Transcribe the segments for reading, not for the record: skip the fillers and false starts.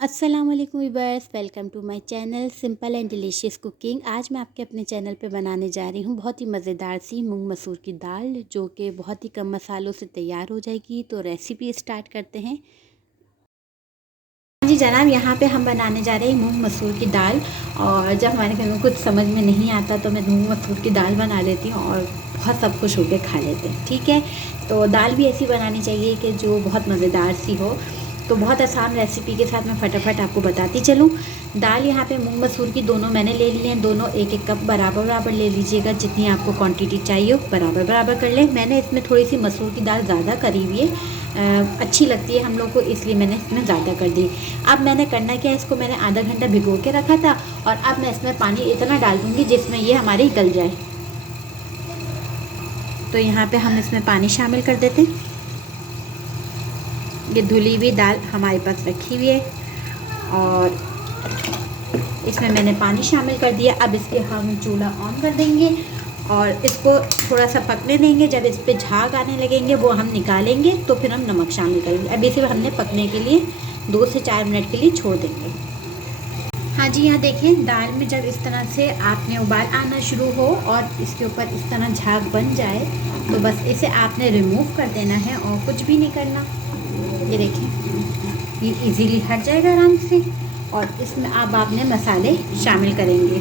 अस्सलाम वालेकुम viewers, welcome to my channel simple and delicious cooking. आज मैं आपके अपने चैनल पे बनाने जा रही हूँ बहुत ही मज़ेदार सी मूंग मसूर की दाल, जो कि बहुत ही कम मसालों से तैयार हो जाएगी। तो रेसिपी स्टार्ट करते हैं। जी जनाब, यहाँ पे हम बनाने जा रहे हैं मूंग मसूर की दाल। और जब हमारे घर में कुछ समझ में नहीं आता तो मैं मूंग मसूर की दाल बना लेती हूँ और बहुत सब खुश होकर खा लेते हैं। ठीक है, तो दाल भी ऐसी बनानी चाहिए कि जो बहुत मज़ेदार सी हो। तो बहुत आसान रेसिपी के साथ मैं फटाफट आपको बताती चलूँ। दाल यहाँ पे मूंग मसूर की दोनों मैंने ले ली हैं। दोनों एक एक कप बराबर बराबर ले लीजिएगा, जितनी आपको क्वांटिटी चाहिए बराबर बराबर कर लें। मैंने इसमें थोड़ी सी मसूर की दाल ज़्यादा करी हुई है, अच्छी लगती है हम लोग को, इसलिए मैंने इसमें ज़्यादा कर दी। अब मैंने करना क्या है, इसको मैंने आधा घंटा भिगो के रखा था और अब मैं इसमें पानी इतना डाल दूँगी जिसमें ये हमारी गल जाए। तो यहाँ पे हम इसमें पानी शामिल कर देते हैं। ये धुली हुई दाल हमारे पास रखी हुई है और इसमें मैंने पानी शामिल कर दिया। अब इसके हम चूल्हा ऑन कर देंगे और इसको थोड़ा सा पकने देंगे। जब इस पर झाग आने लगेंगे वो हम निकालेंगे, तो फिर हम नमक शामिल करेंगे। अब इसे हमने पकने के लिए 2 से 4 मिनट के लिए छोड़ देंगे। हाँ जी, यहाँ देखिए दाल में जब इस तरह से आपने उबाल आना शुरू हो और इसके ऊपर इस तरह झाग बन जाए तो बस इसे आपने रिमूव कर देना है और कुछ भी नहीं करना। ये देखिए, ये इजीली हट जाएगा आराम से। और इसमें अब आपने मसाले शामिल करेंगे।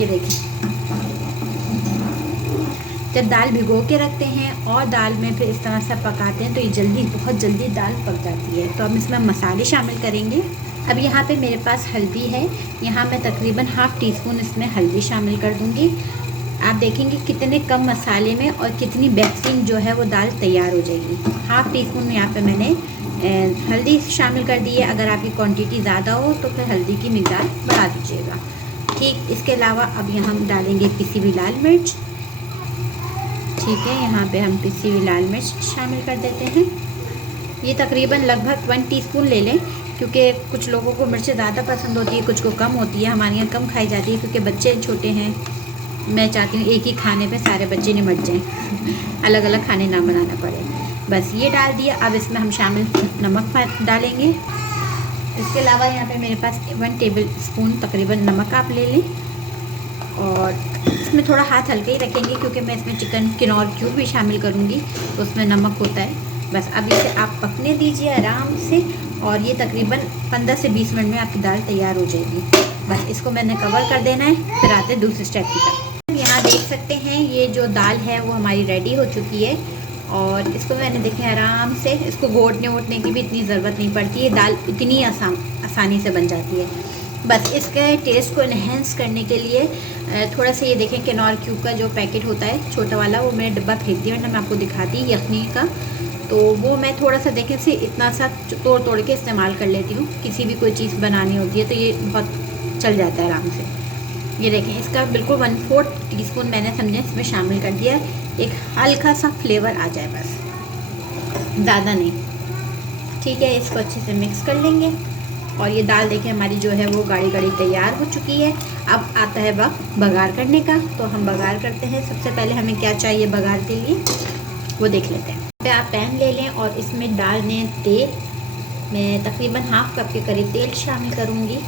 ये देखिए, जब दाल भिगो के रखते हैं और दाल में फिर इस तरह से पकाते हैं तो ये बहुत जल्दी दाल पक जाती है। तो हम इसमें मसाले शामिल करेंगे। अब यहाँ पे मेरे पास हल्दी है। यहाँ मैं तकरीबन ½ टी स्पून इसमें हल्दी शामिल कर दूँगी। आप देखेंगे कितने कम मसाले में और कितनी बेहतरीन जो है वो दाल तैयार हो जाएगी। ½ टी स्पून यहाँ पे मैंने हल्दी शामिल कर दी है। अगर आपकी क्वांटिटी ज़्यादा हो तो फिर हल्दी की मिकदार बढ़ा दीजिएगा। ठीक, इसके अलावा अब यहाँ हम डालेंगे पिसी हुई लाल मिर्च। ठीक है, यहाँ पे हम पिसी हुई लाल मिर्च शामिल कर देते हैं। ये तकरीबन लगभग 1 टीस्पून ले लें, क्योंकि कुछ लोगों को मिर्च ज़्यादा पसंद होती है, कुछ को कम होती है। हमारे यहाँ कम खाई जाती है क्योंकि बच्चे छोटे हैं। मैं चाहती हूँ एक ही खाने पे सारे बच्चे निमट जाएँ, अलग अलग खाने ना बनाना पड़े। बस ये डाल दिया। अब इसमें हम शामिल नमक डालेंगे। इसके अलावा यहाँ पे मेरे पास 1 टेबल स्पून तकरीबन नमक आप ले लें। और इसमें थोड़ा हाथ हल्का ही रखेंगे क्योंकि मैं इसमें चिकन किनौर क्यूब भी शामिल करूँगी, तो उसमें नमक होता है। बस अब इसे आप पकने दीजिए आराम से और ये तकरीबन 15 से 20 मिनट में आपकी दाल तैयार हो जाएगी। बस इसको मैंने कवर कर देना है। फिर आते हैं दूसरे स्टेप की तरफ। यहाँ देख सकते हैं ये जो दाल है वो हमारी रेडी हो चुकी है और इसको मैंने देखें आराम से, इसको घोटने वोटने की भी इतनी ज़रूरत नहीं पड़ती है। दाल इतनी आसानी से बन जाती है। बस इसके टेस्ट को इन्हेंस करने के लिए थोड़ा सा ये देखें किनौर क्यूब का जो पैकेट होता है छोटा वाला, वो मैंने डब्बा फेंक दिया, वरना मैं आपको दिखाती यखनी का। तो वो मैं थोड़ा सा देखें से इतना सा तोड़ के इस्तेमाल कर लेती हूँ। किसी भी कोई चीज़ बनानी होती है तो ये बहुत चल जाता है आराम से। ये देखें, इसका बिल्कुल 1/4 टीस्पून मैंने समझे इसमें शामिल कर दिया। एक हल्का सा फ्लेवर आ जाए बस, ज़्यादा नहीं। ठीक है, इसको अच्छे से मिक्स कर लेंगे। और ये दाल देखिए हमारी जो है वो गाढ़ी गाढ़ी तैयार हो चुकी है। अब आता है वक्त बघार करने का। तो हम बघार करते हैं। सबसे पहले हमें क्या चाहिए बघार के लिए वो देख लेते हैं। पे आप पैन ले लें और इसमें डाल दें तेल। मैं तकरीबन ½ कप के करीब तेल शामिल करूँगी।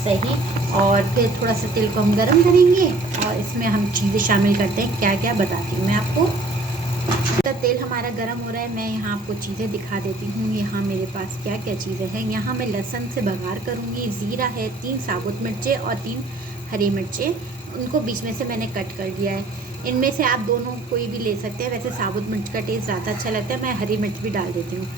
सही। और फिर थोड़ा सा तेल को हम गरम करेंगे और इसमें हम चीज़ें शामिल करते हैं। क्या क्या बताती हूँ मैं आपको। तो तेल हमारा गर्म हो रहा है, मैं यहाँ आपको चीज़ें दिखा देती हूँ। यहाँ मेरे पास क्या क्या चीज़ें हैं। यहाँ मैं लहसुन से बघार करूँगी। ज़ीरा है, 3 साबुत मिर्चें और 3 हरी मिर्चें, उनको बीच में से मैंने कट कर दिया है। इनमें से आप दोनों कोई भी ले सकते हैं। वैसे साबुत मिर्च का टेस्ट ज़्यादा अच्छा लगता है, मैं हरी मिर्च भी डाल देती हूँ।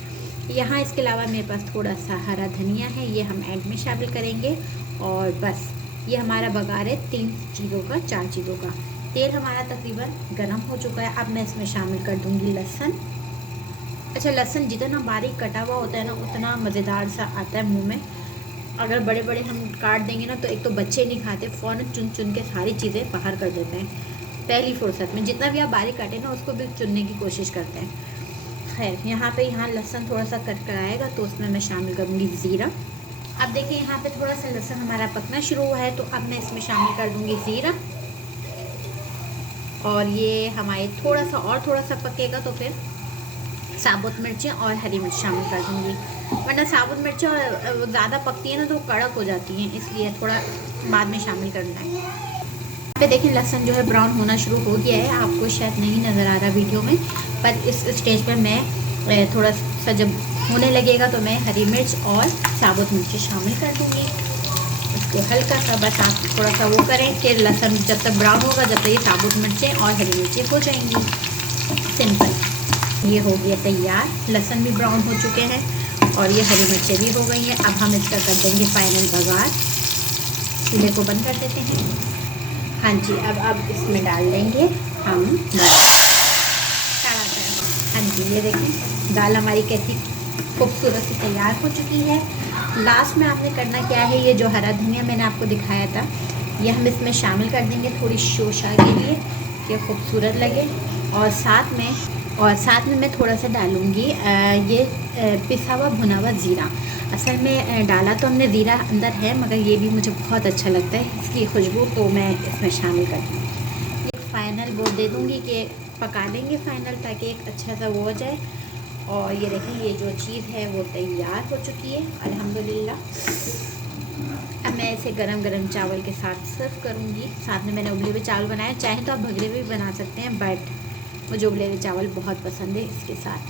यहाँ इसके अलावा मेरे पास थोड़ा सा हरा धनिया है, ये हम एंड में शामिल करेंगे। और बस ये हमारा बघार है 3 चीज़ों का, 4 चीज़ों का। तेल हमारा तकरीबन गर्म हो चुका है। अब मैं इसमें शामिल कर दूंगी लहसुन। अच्छा, लहसुन जितना बारीक कटा हुआ होता है ना उतना मज़ेदार सा आता है मुंह में। अगर बड़े बड़े हम काट देंगे ना तो एक तो बच्चे नहीं खाते, फ़ौरन चुन चुन के सारी चीज़ें बाहर कर देते हैं पहली फुर्सत में। जितना भी आप बारीक काटें ना उसको भी चुनने की कोशिश करते हैं। खैर, यहाँ लहसुन थोड़ा सा कट कराएगा तो उसमें मैं शामिल करूँगी ज़ीरा। अब देखिए यहाँ पे थोड़ा सा लहसुन हमारा पकना शुरू हुआ है, तो अब मैं इसमें शामिल कर दूँगी ज़ीरा। और ये हमारे थोड़ा सा पकेगा तो फिर साबुत मिर्चें और हरी मिर्च शामिल कर दूँगी, वरना साबुत मिर्चें ज़्यादा पकती है ना तो कड़क हो जाती हैं, इसलिए थोड़ा बाद में शामिल करना है। यहाँ पे देखिए लहसुन जो है ब्राउन होना शुरू हो गया है, आपको शायद नहीं नज़र आ रहा वीडियो में, पर इस स्टेज पर मैं थोड़ा सा जब होने लगेगा तो मैं हरी मिर्च और साबुत मिर्चें शामिल कर दूँगी। इसको हल्का सा बस आप थोड़ा सा वो करें कि लहसुन जब तक ब्राउन होगा जब तक ये साबुत मिर्चें और हरी मिर्चें हो जाएंगी। सिंपल, ये हो गया तैयार। लहसुन भी ब्राउन हो चुके हैं और ये हरी मिर्चें भी हो गई हैं। अब हम इसका कर देंगे फाइनल बघार। चूल्हे को बंद कर देते हैं। हाँ जी, अब इसमें डाल देंगे हम हाँ जी, ये देखिए दाल हमारी कैसी खूबसूरत सी तैयार हो चुकी है। लास्ट में आपने करना क्या है, ये जो हरा धनिया मैंने आपको दिखाया था ये हम इसमें शामिल कर देंगे थोड़ी शोशा के लिए कि खूबसूरत लगे। और साथ में मैं थोड़ा सा डालूँगी ये पिसा हुआ भुना हुआ ज़ीरा। असल में डाला तो हमने ज़ीरा अंदर है, मगर ये भी मुझे बहुत अच्छा लगता है, इसलिए खुशबू तो मैं इसमें शामिल कर दूँगी। एक फ़ाइनल वो दे दूँगी कि पका देंगे फ़ाइनल, ताकि एक अच्छा सा वो हो जाए। और ये देखिए ये जो चीज़ है वो तैयार हो चुकी है अल्हम्दुलिल्लाह। अब मैं इसे गरम गरम चावल के साथ सर्व करूँगी। साथ में मैंने उबले हुए चावल बनाए, चाहें तो आप भगरे भी बना सकते हैं, बट मुझे उबले हुए चावल बहुत पसंद है इसके साथ,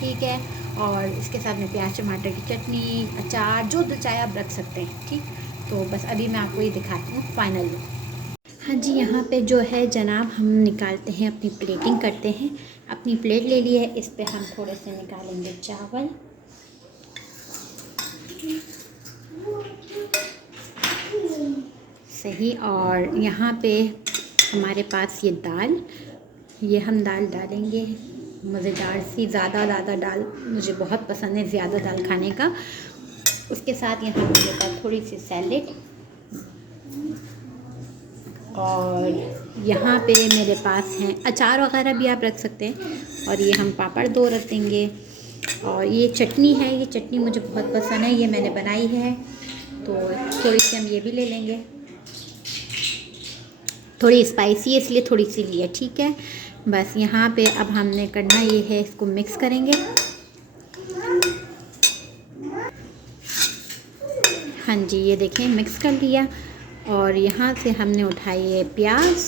ठीक है। और इसके साथ में प्याज टमाटर की चटनी, अचार, जो चाहे आप रख सकते हैं, ठीक। तो बस अभी मैं आपको ये दिखाती हूँ फाइनल लुक। हाँ जी, यहाँ पे जो है जनाब हम निकालते हैं, अपनी प्लेटिंग करते हैं। अपनी प्लेट ले ली है, इस पे हम थोड़े से निकालेंगे चावल, सही। और यहाँ पे हमारे पास ये दाल, ये हम दाल डालेंगे मज़ेदार सी, ज़्यादा दाल मुझे बहुत पसंद है, ज़्यादा दाल खाने का। उसके साथ यहाँ मेरे पास थोड़ी सी सैलेड, और यहाँ पे मेरे पास हैं अचार वगैरह भी आप रख सकते हैं। और ये हम पापड़ 2 रख देंगे। और ये चटनी है, ये चटनी मुझे बहुत पसंद है, ये मैंने बनाई है, तो थोड़ी सी हम ये भी ले लेंगे। थोड़ी स्पाइसी है इसलिए थोड़ी सी लिए, ठीक है। बस यहाँ पे अब हमने करना ये है, इसको मिक्स करेंगे। हाँ जी, ये देखें मिक्स कर लिया। और यहाँ से हमने उठाई है प्याज,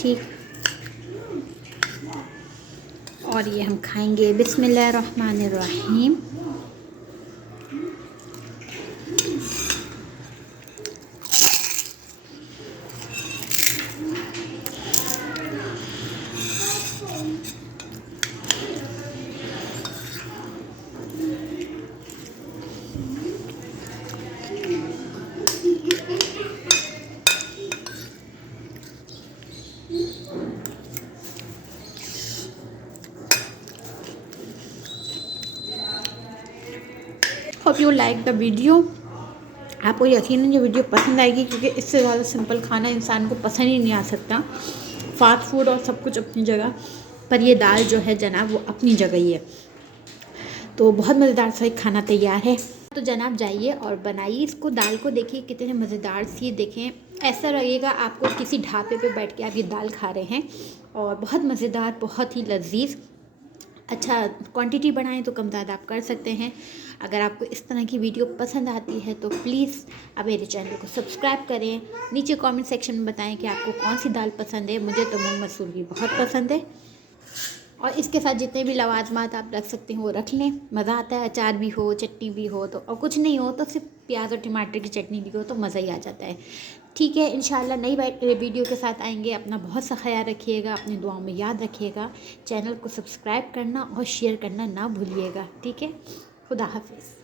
ठीक। और ये हम खाएंगे। बिस्मिल्लाहिर्रहमानिर्रहीम। Hope you like the video. आपको यकीनन ये वीडियो पसंद आएगी, क्योंकि इससे ज़्यादा सिंपल खाना इंसान को पसंद ही नहीं आ सकता। फास्ट फूड और सब कुछ अपनी जगह, पर ये दाल जो है जनाब वो अपनी जगह ही है। तो बहुत मज़ेदार सा एक खाना तैयार है। तो जनाब जाइए और बनाइए इसको, दाल को देखिए कितने मज़ेदार सी, देखें ऐसा लगेगा आपको किसी ढाबे पे बैठ के आप ये दाल खा रहे हैं। और बहुत मज़ेदार, बहुत ही लजीज। अच्छा, क्वांटिटी बढ़ाएं तो कम ज़्यादा आप कर सकते हैं। अगर आपको इस तरह की वीडियो पसंद आती है तो प्लीज़ आप मेरे चैनल को सब्सक्राइब करें। नीचे कमेंट सेक्शन में बताएं कि आपको कौन सी दाल पसंद है। मुझे तो मूंग मसूर की बहुत पसंद है। और इसके साथ जितने भी लवाजमात आप रख सकते हैं वो रख लें, मज़ा आता है। अचार भी हो, चटनी भी हो, तो और कुछ नहीं हो तो सिर्फ प्याज और टमाटर की चटनी भी हो तो मज़ा ही आ जाता है, ठीक है। इंशाल्लाह नई वीडियो के साथ आएंगे। अपना बहुत सा ख्याल रखिएगा, अपनी दुआओं में याद रखिएगा। चैनल को सब्सक्राइब करना और शेयर करना ना भूलिएगा, ठीक है। खुदा हाफिज़।